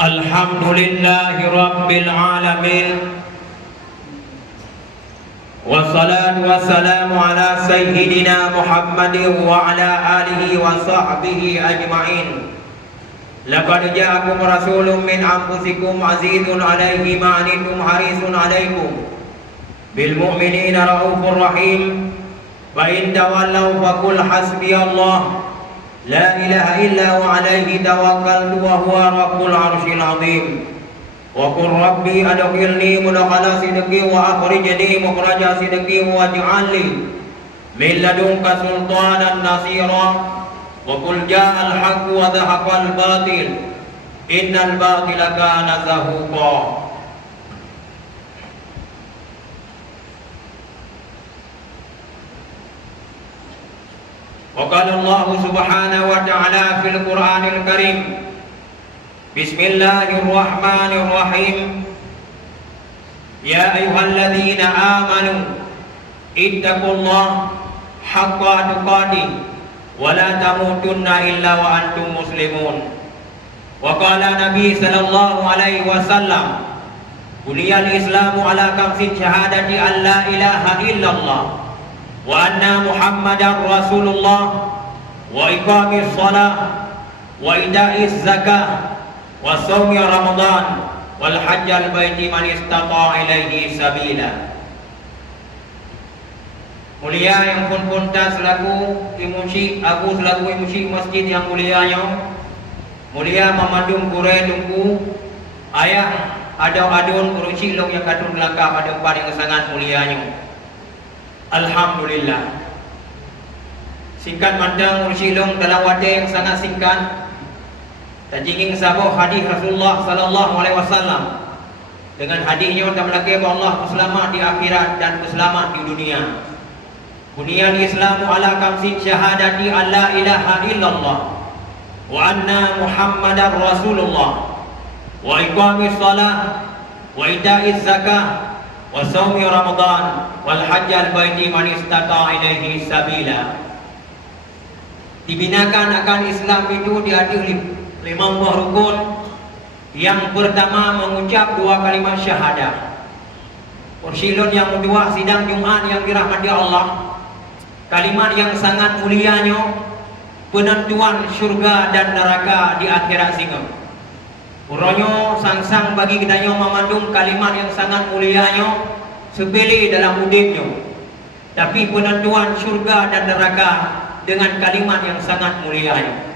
Alhamdulillahi Rabbil Alamin. Wassalatu wassalamu ala Sayyidina Muhammadin wa ala alihi wa sahbihi ajma'in. Laqad ja'akum rasulun min anfusikum azizun alaihi ma anittum harisun alaikum bil mu'minina raufur rahim. Wa in tawallaw faqul hasbiyallah la ilaha illa wa alaihi tawakkaltu wa huwa rabbul arsyil azim. Wa qur rabbi adkhilni mudkhala sidqi wa akhrijni mukhraja sidqi waj'al li min ladunka sultanan nasira. Wa qul ja'al haqqu wa dhahaqal batil innal batila kana zahuqa. Wa qala Allah subhanahu wa ta'ala fil Qur'anil Karim, Bismillahirrahmanirrahim. Ya ayyuhalladzina amanu ittaqullaha haqqa tuqatih wa la tamutunna illa wa antum muslimun. Wa qala Nabi sallallahu alaihi wasallam, buniyal islamu ala khamsin syahadati an la ilaha illallah wa anna Muhammadar Rasulullah wa iqamis shalah wa ita'iz zakah wa shaumi Ramadan wal hajjal baiti man istata'a ilaihi sabila. Mulia yang pun-punta selaku imusi, aku selaku imusi masjid yang mulianya, mulia memandung kurai tunggu ayah adun kurusi long yang kadung langkah pada empat yang sangat mulianya. Alhamdulillah. Singkat mandang kurusi long dalam wadah yang sangat singkat. Tajinging sahabat hadis Rasulullah sallallahu alaihi wasallam. Dengan hadisnya kita melaki Allah selamat di akhirat dan selamat di dunia. Buniyal Islamu ala khamsin syahadati an la ilaha illallah wa anna Muhammadar Rasulullah wa iqamis shalah wa ita'iz zakah wa shaumi Ramadan wal hajjal baiti man istata'a ilaihi sabila. Dibinakan akan Islam itu diadili 5 buah rukun. Yang pertama mengucap 2 kalimat syahadah. Persilun yang kedua sidang Jumat yang dirahmati Allah. Kalimat yang sangat mulianya penentuan syurga dan neraka di akhirat singa. Uronyo sang-sang bagi kita yang memandung kalimat yang sangat mulianya sepele dalam hidupnya. Tapi penentuan syurga dan neraka dengan kalimat yang sangat mulianya.